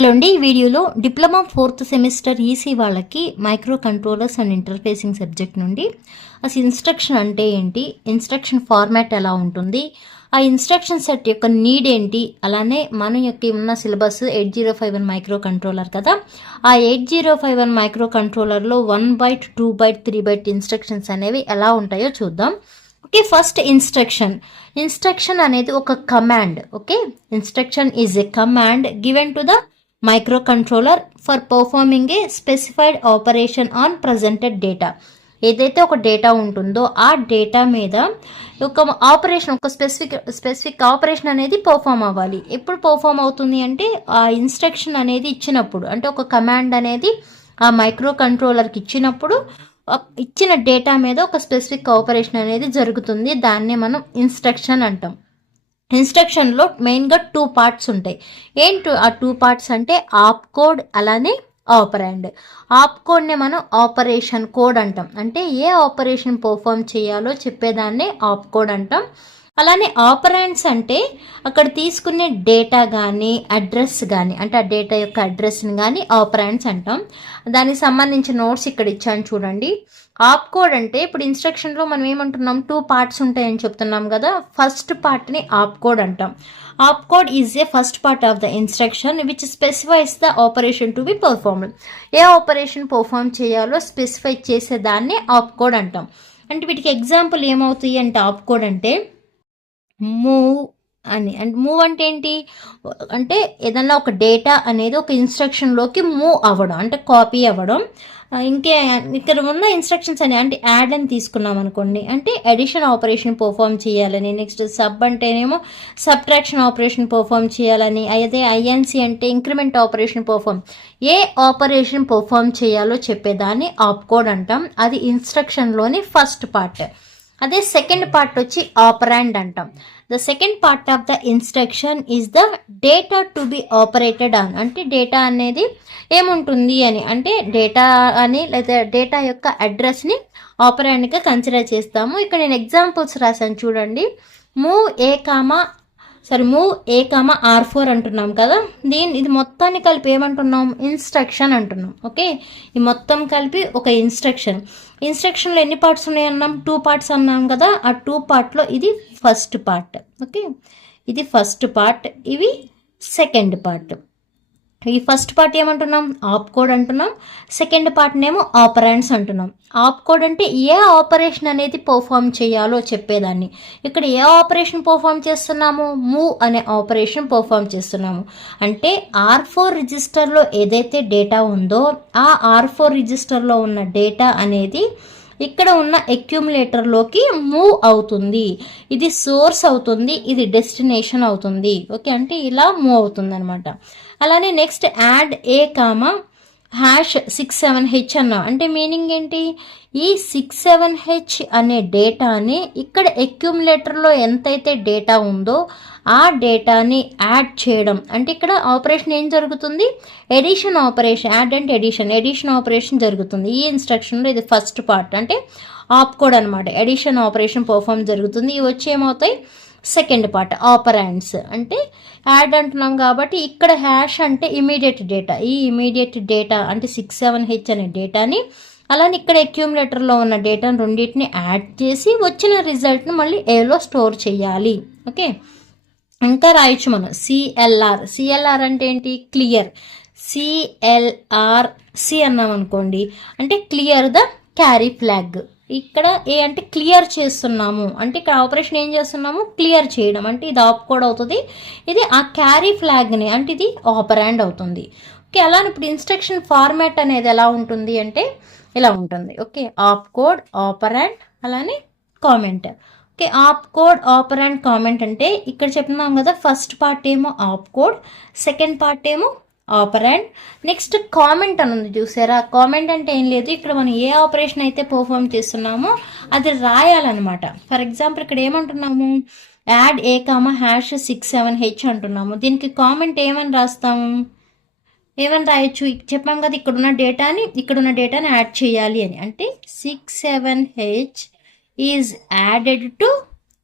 ఈ వీడియోలో diploma 4th semester EC వాళ్ళకి micro controllers and interfacing subject నుండి అసలు ఇన్స్ట్రక్షన్ అంటే ఏంటి, ఇన్స్ట్రక్షన్ ఫార్మాట్ ఎలా ఉంటుంది, ఆ ఇన్స్ట్రక్షన్ సెట్ యొక్క నీడ్ ఏంటి, అలానే మన యొక్క ఉన్న సిలబస్ 8051 మైక్రో కంట్రోలర్ కదా, ఆ 8051 మైక్రో కంట్రోలర్లో 1 బైట్ 2 బైట్ 3 బైట్ ఇన్స్ట్రక్షన్స్ అనేవి ఎలా ఉంటాయో చూద్దాం. ఓకే, ఫస్ట్ ఇన్స్ట్రక్షన్ అనేది ఒక command. Okay, instruction is a command given to the microcontroller for performing a specified operation on presented data. ఏదైతే ఒక డేటా ఉంటుందో ఆ డేటా మీద ఒక ఆపరేషన్, ఒక స్పెసిఫిక్ ఆపరేషన్ అనేది పర్ఫామ్ అవ్వాలి. ఎప్పుడు పర్ఫామ్ అవుతుంది అంటే ఆ ఇన్స్ట్రక్షన్ అనేది ఇచ్చినప్పుడు, అంటే ఒక కమాండ్ అనేది ఆ మైక్రో కంట్రోలర్కి ఇచ్చినప్పుడు ఇచ్చిన డేటా మీద ఒక స్పెసిఫిక్ ఆపరేషన్ అనేది జరుగుతుంది. దాన్నే మనం ఇన్స్ట్రక్షన్ అంటాం. ఇన్స్ట్రక్షన్లో మెయిన్గా 2 పార్ట్స్ ఉంటాయి. ఏంటి ఆ 2 పార్ట్స్ అంటే ఆప్ కోడ్, అలానే ఆపరాండ్. ఆప్ కోడ్నే మనం ఆపరేషన్ కోడ్ అంటాం. అంటే ఏ ఆపరేషన్ పర్ఫామ్ చేయాలో చెప్పేదాన్నే ఆప్ కోడ్ అంటాం. అలానే ఆపరాండ్స్ అంటే అక్కడ తీసుకునే డేటా కానీ అడ్రస్ కానీ, అంటే ఆ డేటా యొక్క అడ్రస్ని కానీ ఆపరాండ్స్ అంటాం. దానికి సంబంధించిన నోట్స్ ఇక్కడ ఇచ్చాను చూడండి. ఆప్ కోడ్ అంటే ఇప్పుడు ఇన్స్ట్రక్షన్లో మనం ఏమంటున్నాం, 2 పార్ట్స్ ఉంటాయని చెప్తున్నాం కదా. ఫస్ట్ పార్ట్ని ఆప్ కోడ్ అంటాం. Op code is a first part of the instruction which specifies the operation to be performed. ఏ ఆపరేషన్ పర్ఫామ్ చేయాలో స్పెసిఫై చేసేదాన్ని ఆప్ కోడ్ అంటాం. అంటే వీటికి ఎగ్జాంపుల్ ఏమవుతాయి అంటే, ఆప్ కోడ్ అంటే మూవ్ అని. అంటే మూవ్ అంటే ఏంటి అంటే ఏదన్నా ఒక డేటా అనేది ఒక ఇన్స్ట్రక్షన్లోకి మూవ్ అవ్వడం, అంటే కాపీ అవ్వడం. ఇంకే ఇక్కడ ఉన్న ఇన్స్ట్రక్షన్స్ అని, అంటే యాడ్ అని తీసుకున్నాం అనుకోండి, అంటే ఎడిషన్ ఆపరేషన్ పర్ఫామ్ చేయాలని. నెక్స్ట్ సబ్ అంటేనేమో సబ్ట్రాక్షన్ ఆపరేషన్ పర్ఫామ్ చేయాలని. అదే ఐఎన్సి అంటే ఇంక్రిమెంట్ ఆపరేషన్ పర్ఫామ్, ఏ ఆపరేషన్ పర్ఫామ్ చేయాలో చెప్పేదాన్ని ఆప్ కోడ్ అంటాం. అది ఇన్స్ట్రక్షన్లోని ఫస్ట్ పార్ట్. అదే సెకండ్ పార్ట్ వచ్చి ఆపరాండ్ అంటాం. The second part of the instruction is the data to be operated on. అంటే డేటా అనేది ఏముంటుంది అని, అంటే డేటా అని లేదా డేటా యొక్క అడ్రస్ని ఆపరాండ్గా కన్సిడర్ చేస్తాము. ఇక్కడ నేను ఎగ్జాంపుల్స్ రాశాను చూడండి. మూవ్ ఏ కామా R4 అంటున్నాం కదా. ఇది మొత్తాన్ని కలిపి ఏమంటున్నాం, ఇన్స్ట్రక్షన్ అంటున్నాం. ఓకే, ఈ మొత్తం కలిపి ఒక ఇన్స్ట్రక్షన్లో ఎన్ని పార్ట్స్ ఉన్నాయన్నాం, 2 పార్ట్స్ అన్నాం కదా. ఆ 2 పార్ట్లో ఇది ఫస్ట్ పార్ట్. ఓకే, ఇది ఫస్ట్ పార్ట్, ఇవి సెకండ్ పార్ట్. ఈ ఫస్ట్ పార్ట్ ఏమంటున్నాం, ఆప్ కోడ్ అంటున్నాం. సెకండ్ పార్ట్నేమో ఆపరాండ్స్ అంటున్నాం. ఆప్ కోడ్ అంటే ఏ ఆపరేషన్ అనేది పర్ఫామ్ చేయాలో చెప్పేదాన్ని. ఇక్కడ ఏ ఆపరేషన్ పర్ఫామ్ చేస్తున్నాము, మూవ్ అనే ఆపరేషన్ పర్ఫామ్ చేస్తున్నాము. అంటే R4 రిజిస్టర్లో ఏదైతే డేటా ఉందో ఆ R4 రిజిస్టర్లో ఉన్న డేటా అనేది ఇక్కడ ఉన్న అక్యుములేటర్లోకి మూవ్ అవుతుంది. ఇది సోర్స్ అవుతుంది, ఇది డెస్టినేషన్ అవుతుంది. ఓకే, అంటే ఇలా మూవ్ అవుతుంది అనమాట. అలానే నెక్స్ట్ యాడ్ ఏ కామా #67H అన్నాం. అంటే మీనింగ్ ఏంటి, ఈ 67H అనే డేటాని ఇక్కడ అక్యుములేటర్లో ఎంతైతే డేటా ఉందో ఆ డేటాని యాడ్ చేయడం. అంటే ఇక్కడ ఆపరేషన్ ఏం జరుగుతుంది, ఎడిషన్ ఆపరేషన్. యాడ్ అంటే ఎడిషన్ ఆపరేషన్ జరుగుతుంది. ఈ ఇన్స్ట్రక్షన్లో ఇది ఫస్ట్ పార్ట్, అంటే ఆప్ కోడ్ అనమాట. ఎడిషన్ ఆపరేషన్ పర్ఫామ్ జరుగుతుంది. ఇవి వచ్చి ఏమవుతాయి, సెకండ్ పార్ట్ ఆపరాండ్స్. అంటే యాడ్ అంటున్నాం కాబట్టి ఇక్కడ హ్యాష్ అంటే ఇమీడియట్ డేటా. ఈ ఇమీడియట్ డేటా అంటే 67H అనే డేటాని, అలానే ఇక్కడ అక్యూములేటర్లో ఉన్న డేటాను రెండింటిని యాడ్ చేసి వచ్చిన రిజల్ట్ని మళ్ళీ ఏలో స్టోర్ చేయాలి. ఓకే, ఇంకా రాయొచ్చు మనం సిఎల్ఆర్ అంటే ఏంటి, క్లియర్. సి అన్నాం అనుకోండి, అంటే క్లియర్ ద క్యారీ ఫ్లాగ్. ఇక్కడ ఏ అంటే క్లియర్ చేస్తున్నాము, అంటే ఇక్కడ ఆపరేషన్ ఏం చేస్తున్నాము, క్లియర్ చేయడం. అంటే ఇది ఆప్ కోడ్ అవుతుంది, ఇది ఆ క్యారీ ఫ్లాగ్ని, అంటే ఇది ఆపరాండ్ అవుతుంది. ఓకే, అలానే ఇప్పుడు ఇన్స్ట్రక్షన్ ఫార్మాట్ అనేది ఎలా ఉంటుంది అంటే ఇలా ఉంటుంది. ఓకే, ఆప్ కోడ్, ఆపరాండ్, అలానే కామెంట్. ఓకే, ఆప్ కోడ్, ఆపరాండ్, కామెంట్ అంటే ఇక్కడ చెప్తున్నాం కదా. ఫస్ట్ పార్ట్ ఏమో ఆప్ కోడ్, సెకండ్ పార్ట్ ఏమో ఆపరాండ్. నెక్స్ట్ కామెంట్ అని ఉంది చూసారా. కామెంట్ అంటే ఏం లేదు, ఇక్కడ మనం ఏ ఆపరేషన్ అయితే పర్ఫామ్ చేస్తున్నామో అది రాయాలన్నమాట. ఫర్ ఎగ్జాంపుల్ ఇక్కడ ఏమంటున్నాము, యాడ్ ఏ కామా #67H అంటున్నాము. దీనికి కామెంట్ ఏమని రాస్తాము, ఏమని రాయొచ్చు, చెప్పాం కదా ఇక్కడున్న డేటాని యాడ్ చేయాలి అని. అంటే 67H is added to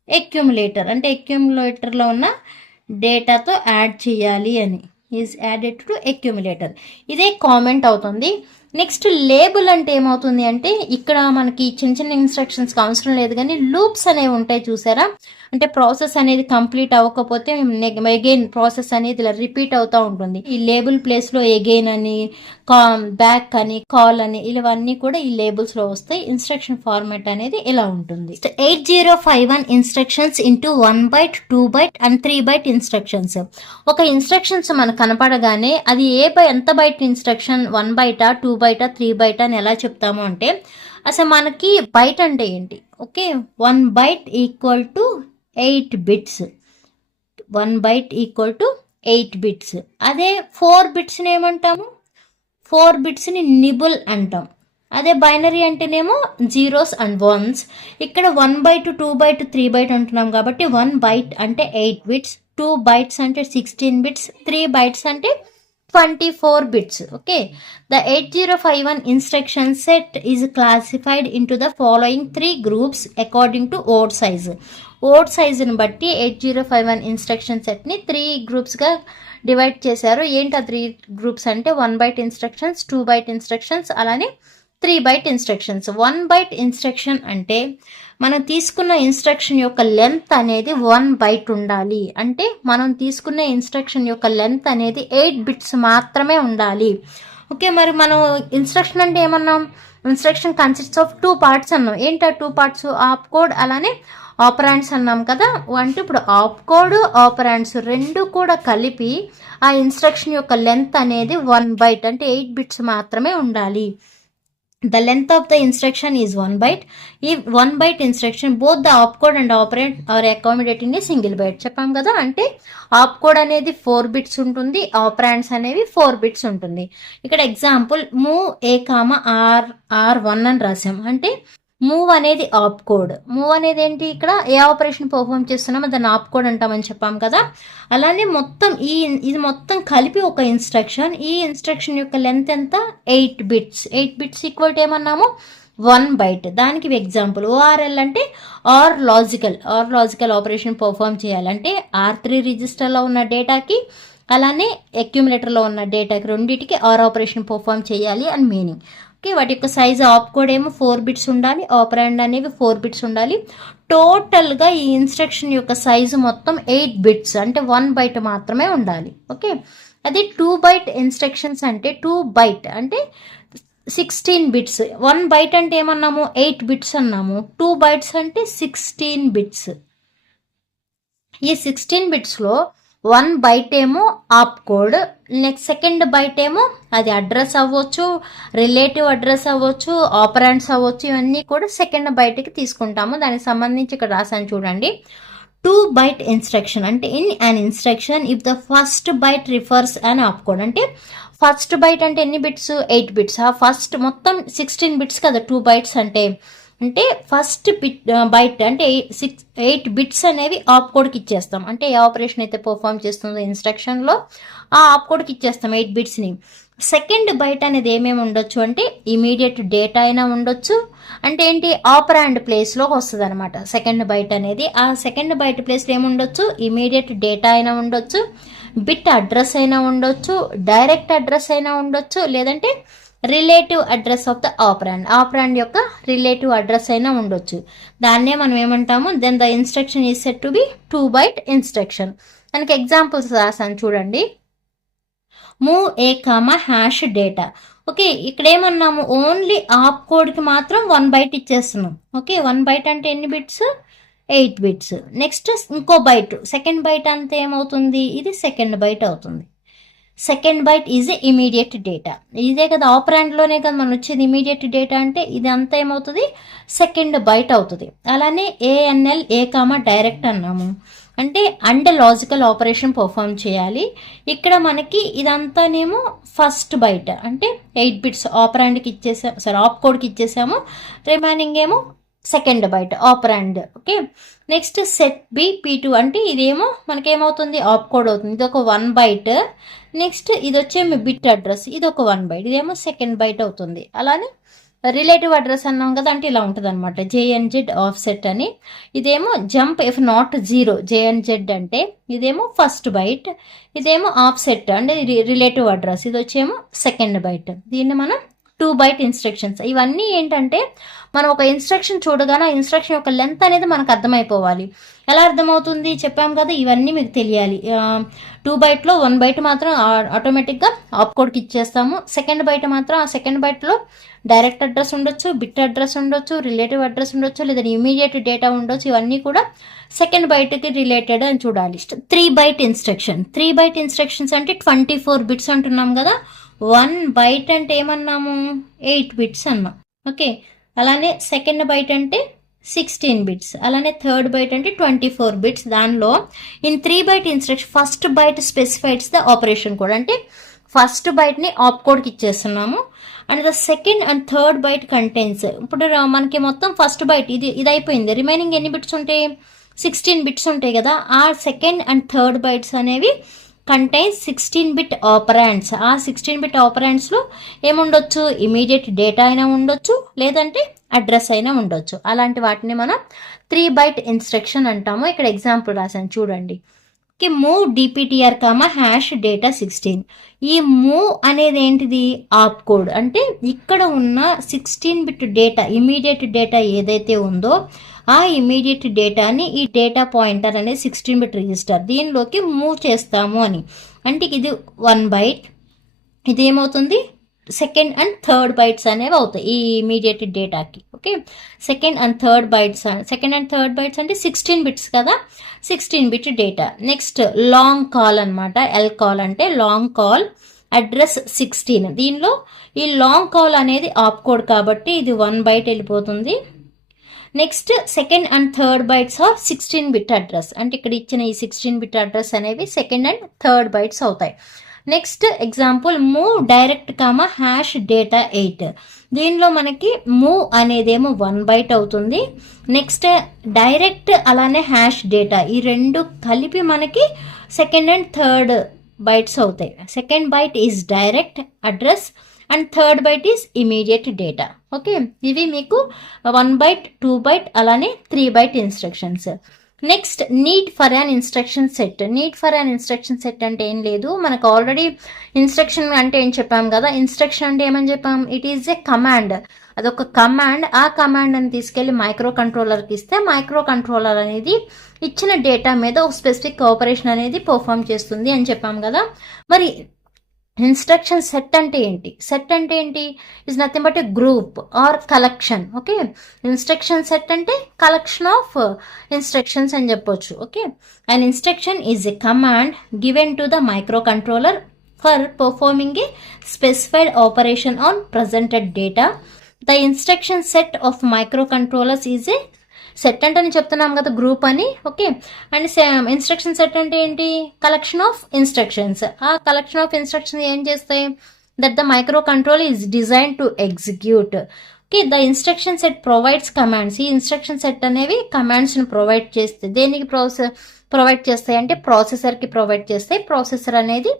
accumulator, అంటే అక్యుములేటర్లో ఉన్న డేటాతో యాడ్ చేయాలి అని. Is added to accumulator. ఇదే కామెంట్ అవుతుంది. నెక్స్ట్ లేబుల్ అంటే ఏమవుతుంది అంటే ఇక్కడ మనకి చిన్న చిన్న ఇన్స్ట్రక్షన్స్కి అవసరం లేదు, కానీ లూప్స్ అనేవి ఉంటాయి చూసారా, అంటే ప్రాసెస్ అనేది కంప్లీట్ అవ్వకపోతే అగైన్ ప్రాసెస్ అనేది ఇలా రిపీట్ అవుతూ ఉంటుంది. ఈ లేబుల్ ప్లేస్లో అగైన్ అని, బ్యాక్ అని, కాల్ అని ఇవన్నీ కూడా ఈ లేబుల్స్లో వస్తాయి. ఇన్స్ట్రక్షన్ ఫార్మాట్ అనేది ఇలా ఉంటుంది. 8051 instructions into 1 byte 2 byte and 3 byte instructions. ఒక ఇన్స్ట్రక్షన్స్ మనకు కనపడగానే అది ఎంత byte instruction, 1 byte 2 byte 3 byte అని ఎలా చెప్తాము అంటే, అసలు మనకి బైట్ అంటే ఏంటి, okay 1 byte equal to 8 bits, 1 byte equal to 8 bits. అదే 4 bitsని ఏమంటాము, 4 bitsని నిబుల్ అంటాం. అదే బైనరీ అంటేనేమో జీరోస్ అండ్ వన్స్. ఇక్కడ 1 byte 2 byte 3 byte అంటున్నాం కాబట్టి 1 byte అంటే 8 bits, 2 bytes అంటే 16 bits, 3 bytes అంటే 24 bits. Okay, the 8051 instruction set is classified into the following 3 groups according to word size. Word size ని బట్టి 8051 ఇన్స్ట్రక్షన్ సెట్ ని 3 గ్రూప్స్ గా డివైడ్ చేశారు. ఏంటి ఆ 3 గ్రూప్స్ అంటే 1 byte ఇన్స్ట్రక్షన్స్, 2 byte ఇన్స్ట్రక్షన్స్, అలానే 3 byte ఇన్స్ట్రక్షన్స్. 1 byte ఇన్స్ట్రక్షన్ అంటే మనం తీసుకున్న ఇన్స్ట్రక్షన్ యొక్క లెంత్ అనేది 1 byte ఉండాలి. అంటే మనం తీసుకున్న ఇన్స్ట్రక్షన్ యొక్క లెంత్ అనేది 8 bits మాత్రమే ఉండాలి. ఓకే, మరి మనం ఇన్స్ట్రక్షన్ అంటే ఏమన్నాం, ఇన్స్ట్రక్షన్ కన్సిస్ట్స్ ఆఫ్ 2 parts అన్నాం. ఏంటి ఆ 2 parts, ఆప్ కోడ్ అలానే ఆపరాండ్స్ అన్నాం కదా. అంటే ఇప్పుడు ఆప్ కోడ్ ఆపరాండ్స్ రెండు కూడా కలిపి ఆ ఇన్స్ట్రక్షన్ యొక్క లెంత్ అనేది 1 byte అంటే 8 bits మాత్రమే ఉండాలి. The length of the instruction is 1 byte. If 1 byte instruction, both the opcode and operand are accommodating a single byte. చెప్పాం కదా, అంటే ఆప్కోడ్ అనేది 4 bits ఉంటుంది, ఆపరాండ్స్ అనేవి 4 bits ఉంటుంది. ఇక్కడ example move A comma R1 అని రాసాం. అంటే మూవ్ అనేది ఆప్ కోడ్. మూవ్ అనేది ఏంటి, ఇక్కడ ఏ ఆపరేషన్ పర్ఫామ్ చేస్తున్నామో దాన్ని ఆప్ కోడ్ అంటామని చెప్పాం కదా. అలానే మొత్తం ఇది మొత్తం కలిపి ఒక ఇన్స్ట్రక్షన్. ఈ ఇన్స్ట్రక్షన్ యొక్క లెంత్ ఎంత, 8 bits. 8 bits ఈక్వల్ టు ఏమన్నాము, 1 byte. దానికి ఎగ్జాంపుల్ ఓఆర్ఎల్ అంటే ఆర్ లాజికల్ ఆపరేషన్ పర్ఫామ్ చేయాలంటే R3 రిజిస్టర్లో ఉన్న డేటాకి అలానే అక్యుములేటర్లో ఉన్న డేటాకి రెండింటికి ఆర్ ఆపరేషన్ పర్ఫామ్ చేయాలి అని మీనింగ్. ఓకే, వాటి యొక్క సైజ్ ఆప్ కోడ్ ఏమో 4 bits ఉండాలి, ఆపరాండ్ అనేవి 4 bits ఉండాలి. టోటల్గా ఈ ఇన్స్ట్రక్షన్ యొక్క సైజు మొత్తం 8 bits అంటే 1 byte మాత్రమే ఉండాలి. ఓకే, అది 2 byte ఇన్స్ట్రక్షన్స్ అంటే 2 byte అంటే 16 bits. 1 byte అంటే ఏమన్నాము, 8 bits అన్నాము. 2 bytes అంటే 16 bits. ఈ 16 bitsలో 1 byte ఏమో ఆప్ కోడ్, నెక్స్ట్ సెకండ్ బైట్ ఏమో అది అడ్రస్ అవ్వచ్చు, రిలేటివ్ అడ్రస్ అవ్వచ్చు, ఆపరాండ్స్ అవ్వచ్చు, ఇవన్నీ కూడా సెకండ్ బైట్కి తీసుకుంటాము. దానికి సంబంధించి ఇక్కడ రాసాను చూడండి. 2 byte ఇన్స్ట్రక్షన్ అంటే in an instruction if the first byte refers an opcode. అంటే ఫస్ట్ బైట్ అంటే ఎన్ని బిట్స్, 8 bits. ఆ ఫస్ట్ మొత్తం 16 bits కదా 2 bytes అంటే ఫస్ట్ బైట్ అంటే 8 bits అనేవి ఆప్ కోడ్కి ఇచ్చేస్తాం. అంటే ఏ ఆపరేషన్ అయితే పర్ఫామ్ చేస్తుందో ఇన్స్ట్రక్షన్లో ఆ ఆప్ కోడ్కి ఇచ్చేస్తాం 8 bitsని. సెకండ్ బైట్ అనేది ఏమేమి ఉండొచ్చు అంటే ఇమీడియట్ డేటా అయినా ఉండొచ్చు, అంటే ఏంటి ఆపరాండ్ ప్లేస్లోకి వస్తుంది అనమాట సెకండ్ బైట్ అనేది. ఆ సెకండ్ బైట్ ప్లేస్లో ఏముండొచ్చు, ఇమీడియట్ డేటా అయినా ఉండొచ్చు, బిట్ అడ్రస్ అయినా ఉండొచ్చు, డైరెక్ట్ అడ్రస్ అయినా ఉండొచ్చు, లేదంటే relative address of the operand యొక్క రిలేటివ్ అడ్రస్ అయినా ఉండొచ్చు. దాన్నే మనం ఏమంటాము, then the instruction is set to be 2 byte instruction. దానికి ఎగ్జాంపుల్స్ రాసాను చూడండి. Move A comma hash data. Okay, ఇక్కడ ఏమన్నాము, ఓన్లీ ఆప్ కోడ్కి మాత్రం 1 byte ఇచ్చేస్తున్నాం. ఓకే, 1 byte అంటే ఎన్ని బిట్స్, 8 bits. నెక్స్ట్ ఇంకో బైట్, సెకండ్ బైట్ అంతా ఏమవుతుంది, ఇది సెకండ్ బైట్ అవుతుంది. Second byte is immediate data. ఇదే కదా ఆపరాండ్లోనే కదా మనం వచ్చేది ఇమీడియట్ డేటా, అంటే ఇది అంతా ఏమవుతుంది, సెకండ్ బైట్ అవుతుంది. అలానే ఏఎన్ఎల్ ఏ కామా డైరెక్ట్ అన్నాము, అంటే అండ్ లాజికల్ ఆపరేషన్ పర్ఫామ్ చేయాలి. ఇక్కడ మనకి ఇదంతానేమో ఫస్ట్ బైట్ అంటే 8 bits ఆపరాండ్కి ఇచ్చేసాము, సారీ ఆప్ కోడ్కి ఇచ్చేసాము. రిమైనింగ్ ఏమో second byte operand. Okay, next set B P2 అంటే ఇదేమో మనకేమవుతుంది ఆప్ కోడ్ అవుతుంది. ఇది ఒక 1 byte. నెక్స్ట్ ఇది వచ్చేమో బిట్ అడ్రస్, ఇది ఒక 1 byte, ఇదేమో సెకండ్ బైట్ అవుతుంది. అలానే రిలేటివ్ అడ్రస్ అన్నాం కదా, అంటే ఇలా ఉంటుంది అనమాట, జేఎన్జెడ్ ఆఫ్సెట్ అని. ఇదేమో జంప్ ఇఫ్ నాట్ 0, జేఎన్జెడ్ అంటే ఇదేమో ఫస్ట్ బైట్, ఇదేమో ఆఫ్సెట్ అంటే రిలేటివ్ అడ్రస్, ఇది వచ్చేమో సెకండ్ బైట్. దీన్ని మనం 2 బైట్ ఇన్స్ట్రక్షన్స్. ఇవన్నీ ఏంటంటే మనం ఒక ఇన్స్ట్రక్షన్ చూడగానే ఆ ఇన్స్ట్రక్షన్ యొక్క లెంత్ అనేది మనకు అర్థమైపోవాలి. ఎలా అర్థమవుతుంది చెప్పాం కదా, ఇవన్నీ మీకు తెలియాలి. 2 బైట్లో 1 బైట్ మాత్రం ఆటోమేటిక్గా ఆప్కోడ్కి ఇచ్చేస్తాము. సెకండ్ బైట్ మాత్రం ఆ సెకండ్ బైట్లో డైరెక్ట్ అడ్రస్ ఉండొచ్చు, బిట్ అడ్రస్ ఉండొచ్చు, రిలేటివ్ అడ్రస్ ఉండొచ్చు, లేదా ఇమీడియట్ డేటా ఉండొచ్చు. ఇవన్నీ కూడా సెకండ్ బైట్కి రిలేటెడ్ అని చూడాలి. 3 బైట్ ఇన్స్ట్రక్షన్. 3 బైట్ ఇన్స్ట్రక్షన్స్ అంటే 24 బిట్స్ అంటున్నాం కదా. 1 బైట్ అంటే ఏమన్నాము, 8 బిట్స్ అన్నాం. ఓకే, అలానే సెకండ్ బైట్ అంటే 16 బిట్స్, అలానే థర్డ్ బైట్ అంటే 24 బిట్స్. దానిలో in 3 byte instruction first byte specifies the operation code, అంటే ఫస్ట్ బైట్ని ఆప్ కోడ్కి ఇచ్చేస్తున్నాము. And the second and third byte contents. ఇప్పుడు మనకి మొత్తం ఫస్ట్ బైట్ ఇది అయిపోయింది. రిమైనింగ్ ఎన్ని బిట్స్ ఉంటాయి, 16 బిట్స్ ఉంటాయి కదా. ఆ సెకండ్ అండ్ థర్డ్ బైట్స్ అనేవి కంటైన్స్ 16 బిట్ ఆపరాండ్స్. ఆ 16 బిట్ ఆపరాండ్స్లో ఏముండొచ్చు, ఇమీడియట్ డేటా అయినా ఉండొచ్చు, లేదంటే అడ్రస్ అయినా ఉండొచ్చు. అలాంటి వాటిని మనం 3 బైట్ ఇన్స్ట్రక్షన్ అంటాము. ఇక్కడ ఎగ్జాంపుల్ రాశాను చూడండి. Move DPTR hash data 16. ఈ మూవ్ అనేది ఏంటిది, ఆప్ కోడ్. అంటే ఇక్కడ ఉన్న 16 బిట్ డేటా, ఇమీడియట్ డేటా ఏదైతే ఉందో ఆ ఇమీడియట్ డేటాని ఈ డేటా పాయింటర్ అనేది 16 బిట్ రిజిస్టర్ దీనిలోకి మూవ్ చేస్తాము అని. అంటే ఇది 1 బైట్, ఇది ఏమవుతుంది సెకండ్ అండ్ థర్డ్ బైట్స్ అనేవి అవుతాయి ఈ ఇమీడియట్ డేటాకి. Okay, second and third bytes అంటే 16 బిట్స్ కదా, 16 bit data. Next long call అనమాట. ఎల్ కాల్ అంటే లాంగ్ కాల్ అడ్రస్ 16. దీనిలో ఈ లాంగ్ కాల్ అనేది ఆప్ కోడ్ కాబట్టి ఇది 1 బైట్ వెళ్ళిపోతుంది. Next second and third bytes are 16 bit address, అంటే ఇక్కడ ఇచ్చిన ఈ 16 బిట్ అడ్రస్ అనేవి సెకండ్ అండ్ థర్డ్ బైట్స్ అవుతాయి. Next example move direct hash data 8. దీనిలో మనకి మూవ్ అనేదేమో 1 బైట్ అవుతుంది. నెక్స్ట్ డైరెక్ట్ అలానే హ్యాష్ డేటా, ఈ రెండు కలిపి మనకి సెకండ్ అండ్ థర్డ్ బైట్స్ అవుతాయి. Second byte is direct address and third byte is immediate data. Okay, ఇవి మీకు 1 బైట్, 2 బైట్ అలానే 3 byte instructions. Next need for an instruction set. Need for an instruction set అంటే ఏం లేదు, మనకు already instruction అంటే ఏం చెప్పాం కదా. ఇన్స్ట్రక్షన్ అంటే ఏమని చెప్పాం, ఇట్ ఈజ్ ఏ కమాండ్. అదొక కమాండ్. ఆ కమాండ్ అని తీసుకెళ్లి మైక్రో కంట్రోలర్కి ఇస్తే మైక్రో కంట్రోలర్ అనేది ఇచ్చిన డేటా మీద ఒక స్పెసిఫిక్ ఆపరేషన్ అనేది పర్ఫామ్ చేస్తుంది అని చెప్పాం కదా. మరి ఇన్స్ట్రక్షన్ సెట్ అంటే ఏంటి, సెట్ అంటే ఏంటి, is nothing but a group or collection. Okay, instruction set అంటే కలెక్షన్ ఆఫ్ ఇన్స్ట్రక్షన్స్ అని చెప్పొచ్చు. Okay, and instruction is a command given to the microcontroller for performing a specified operation on presented data. The instruction set of microcontrollers is a set అంటే అని చెప్తున్నాం కదా, group అని. Okay, and instruction set అంటే ఏంటి, collection of instructions. ఆ collection of instructions ఏం చేస్తాయి, that the micro control is design to execute. Okay, the instruction set provides commands. ఈ ఇన్స్ట్రక్షన్ సెట్ అనేవి కమాండ్స్ని ప్రొవైడ్ చేస్తాయి. దేనికి ప్రొవైడ్ చేస్తాయి అంటే ప్రాసెసర్కి ప్రొవైడ్ చేస్తాయి. ప్రాసెసర్ అనేది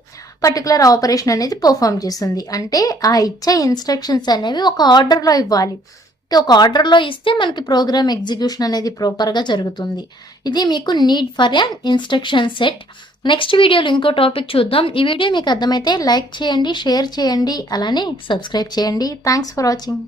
పర్టికులర్ ఆపరేషన్ అనేది పర్ఫామ్ చేస్తుంది. అంటే ఆ ఇచ్చే ఇన్స్ట్రక్షన్స్ అనేవి ఒక ఆర్డర్లో ఇవ్వాలి. ఒక ఆర్డర్లో ఇస్తే మనకి ప్రోగ్రామ్ ఎగ్జిక్యూషన్ అనేది ప్రాపర్గా జరుగుతుంది. ఇది మీకు need for an instruction set. Next వీడియోలో ఇంకో టాపిక్ చూద్దాం. ఈ వీడియో మీకు అర్థమైతే లైక్ చేయండి, షేర్ చేయండి, అలానే సబ్స్క్రైబ్ చేయండి. Thanks for watching.